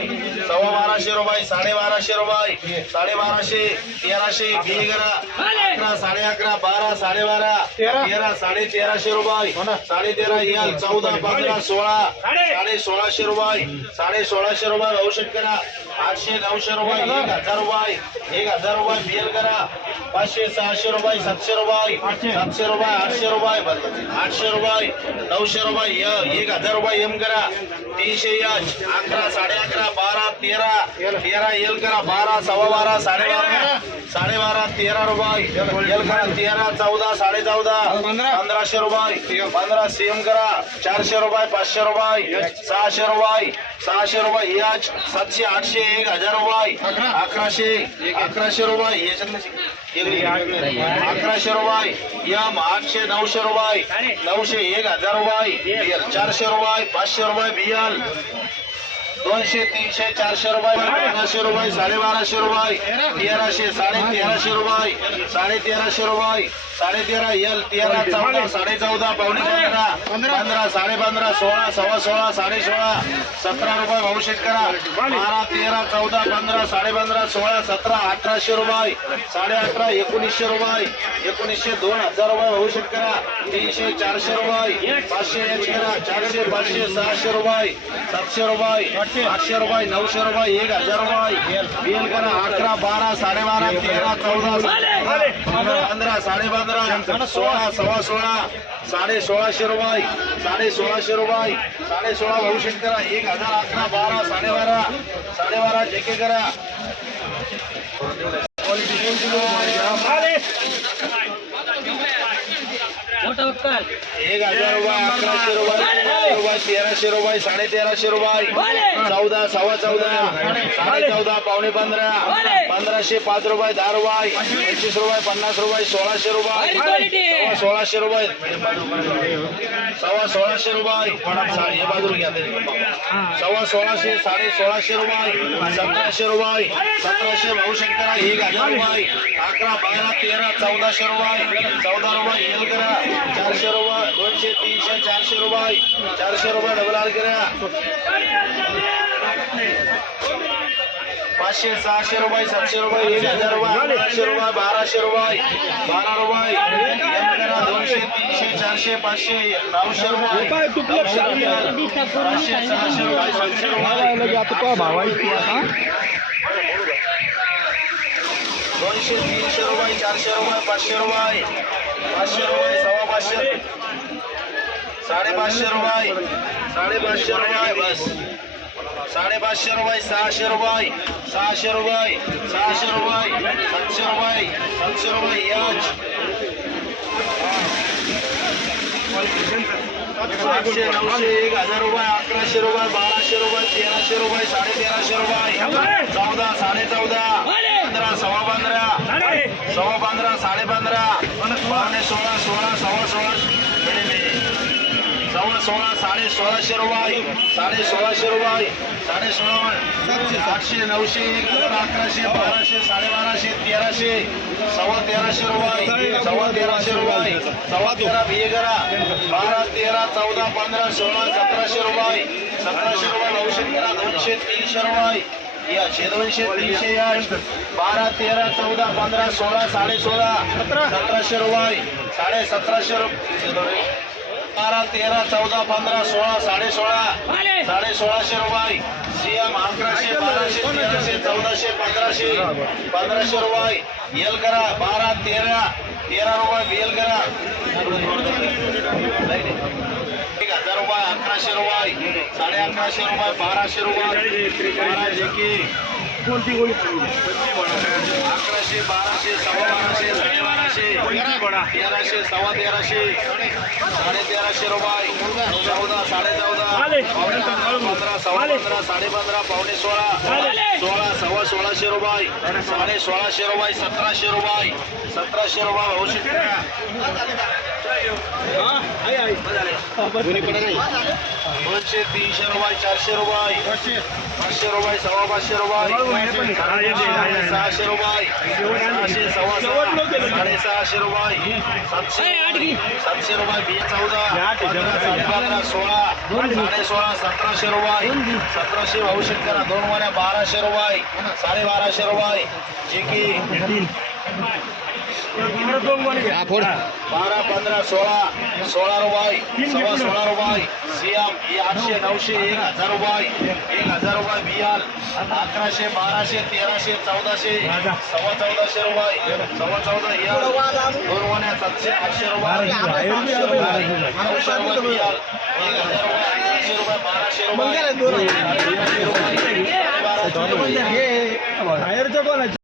सव्वा बाराशे रुपये साडे बाराशे रुपये साडे बाराशे तेराशे बेगरा अकरा साडे अकरा बारा साडे बारा तेरा. साडे तेराशे रुपये साडे तेरा याल चौदा पंधरा सोळा साडे. सोळाशे रुपये साडे सोळाशे रुपये औषध करा आठशे नऊशे रुपये एक हजार रुपये एक हजार रुपये बिल करा. पाचशे सहाशे रुपये सातशे रुपये सातशे रुपये आठशे रुपये आठशे रुपये नऊशे रुपये य- एक हजार रुपये एम करा. तीनशे यच अकरा साडे अकरा बारा तेरा तेरा एल करा. बारा सव्वा बारा साडे बारा. साडे बारा तेरा रुपये. तेरा चौदा साडे चौदा पंधराशे रुपये. पंधरा सेम करा. चारशे रुपये पाचशे रुपये. सहाशे रुपये. सहाशे रुपये याच सातशे आठशे एक हजार रुपये. अकराशे अकराशे रुपये. अकराशे रुपये. यम आठशे नऊशे रुपये. नऊशे एक हजार रुपये. चारशे रुपये पाचशे रुपये बियल. दोनशे तीनशे चारशे रुपये पंधराशे रुपये साडेबाराशे रुपये तेराशे साडे तेराशे रुपये साडे तेराशे रुपये साडे तेरा एल तेरा चौदा साडे चौदा पावणे पंधरा पंधरा साडे पंधरा सोळा सव्वा सोळा साडे सोळा सतरा रुपये भाऊ करा बारा तेरा चौदा पंधरा साडे पंधरा सोळा सतरा अठराशे रुपये साडे अठरा एकोणीसशे रुपये एकोणीसशे दोन हजार रुपये भाऊ करा तीनशे चारशे रुपये पाचशे एक करा चारशे पाचशे सहाशे रुपये सातशे रुपये आठशे रुपये नऊशे रुपये एक हजार रुपये. बिल करा अकरा बारा साडेबारा तेरा चौदा पंधरा साडे पंधरा सोळा सव्वा सोळा साडे सोळाशे रुपये साडे सोळाशे रुपये साडे सोळा भविष्य करा एक हजार अकरा बारा साडेबारा साडेबारा जेके करा. एक हजार रुपये अकराशे रुपये रुपये तेराशे रुपये साडे तेराशे रुपये चौदा सव्वा चौदा. साडे चौदा पावणे पंधरा. पंधराशे पाच रुपये दहा रुपये. पंचवीस. रुपये पन्नास रुपये सोळाशे रुपये. सोळाशे रुपये. सव्वा सोळाशे रुपये. हे बाजूला घ्या. सव्वा सोळाशे साडे सोळाशे रुपये. सतराशे रुपये. सतराशे भाऊ करा एक हजार रुपये. अकरा बारा तेरा चौदाशे रुपये. चौदा रुपये हेल करा चारशे रुपये दोनशे तीनशे चारशे रुपये चारशे रुपये डबल आर करा पाचशे सहाशे रुपये सातशे रुपये एक हज़ार रुपये अकराशे रुपये बाराशे रुपये बारा रुपये दोनशे तीनशे चारशे पाचशे नऊशे रुपये पाचशे सहाशे रुपये सातशे रुपये दोनशे तीनशे रुपये चारशे रुपये पाचशे रुपये पाचशे रुपये सव्वा पाचशे. साडेपाचशे रुपये. साडेपाचशे रुपये बस. साडेपाचशे रुपये सहाशे रुपये. सहाशे रुपये सहाशे रुपये सातशे रुपये सातशे रुपये याच. आठशे नऊशे एक हजार रुपये अकराशे रुपये बाराशे रुपये तेराशे रुपये साडे तेराशे रुपये. चौदा साडे चौदा सव्वा पंधरा साडे पंधरा पावणे सोळा सोळा सव्वा सोळा सव्वा सोळा साडे सोळाशे रुपये साडे सोळाशे रुपये साडे सोळा आठशे नऊशे एक हजार अकराशे बाराशे साडेबाराशे तेराशे सव्वा तेराशे रुपये सव्वा तेराशे रुपये सव्वा तेरा बिये करा. बारा तेरा चौदा पंधरा सोळा सतराशे रुपये सतराशे रुपये नऊशे तेरा दोनशे तीनशे रुपये. दोनशे तीनशे याच बारा तेरा चौदा पंधरा सोळा साडे सोळा सतराशे रुपये. साडे सतराशे रुपये. बारा तेरा चौदा पंधरा सोळा साडे सोळा साडे सोळाशे रुपये. सीएम अकराशे बाराशे तेराशे चौदाशे पंधराशे पंधराशे रुपये. एल करा बारा तेरा तेरा रुपये बेल करा एक हजार रुपये अकराशे रुपये. साडे अकराशे रुपये बाराशे रुपये बारा जेके कोणती गोळी अकराशे बाराशे सव्वा बाराशे साडे बाराशे तेराशे सव्वा तेराशे साडे तेराशे रुपये चौदा साडे चौदा पावणे पंधरा सव्वा पंधरा साडे पंधरा पावणे सोळा सोळा सव्वा सोळाशे रुपये साडे सोळाशे रुपये सतराशे रुपये सतराशे रुपये होऊ शकते दोनशे तीनशे रुपये चारशे रुपये. पाचशे. रुपये सव्वा पाचशे रुपये. सहाशे रुपये. सहाशे सव्वा सहा. साडेसहाशे रुपये. सातशे सातशे रुपये बिया चौदा. पंधरा सोळा. साडे सोळा सतराशे रुपये. सतराशे भाऊ शेतकऱ्या दोन वाऱ्या बाराशे रुपये. साडे बाराशे रुपये. जे की बारा पंधरा सोळा सोळा रुपये सव्वा सोळा रुपये सियाम ही आठशे नऊशे एक हजार रुपये एक हजार रुपये बियाल अकराशे बाराशे तेराशे चौदाशे सव्वा चौदाशे रुपये सव्वा चौदा याल दोन वण्या सातशे आठशे रुपये आठशे रुपये नऊशे रुपये बियाल एक हजार रुपये अकराशे रुपये बाराशे रुपये तेराशे रुपये बाराशे रुपये